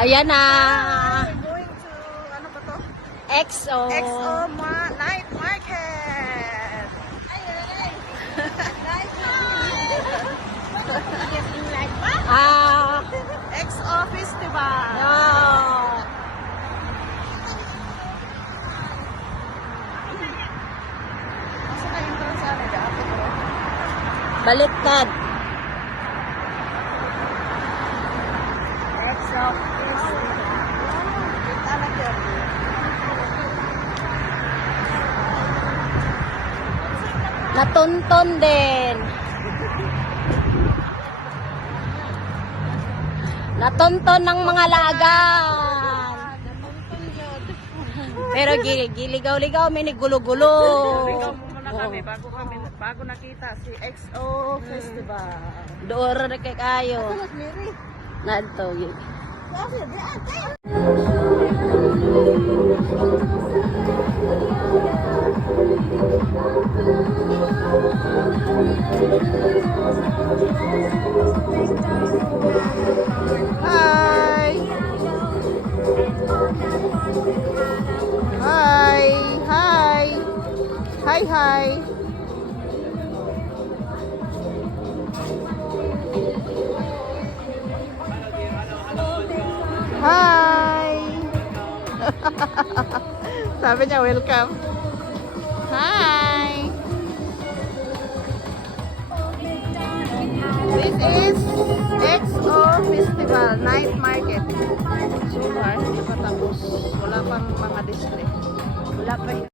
Ayan na. We're going to, ano ba to? EXO. XO Night Market. Ah. XO Festival. No. Asa na yung entrance ano dyan? Baliktad. XO Festival. Kita na dyan. Natunton din. Natunton ng mga lagan. Pero giligaw-ligaw, may gulo-gulo. Ligaw mo muna kami bago nakita si XO Festival. Doon na kay kayo. Miri. Nadto. Hi! Hi! Hi! Hi, hi! Hi! Sabi niya, welcome. Hi! This is XO Festival Night Market. So far, hindi pa tapos. Wala pang mga display. Wala pa yun.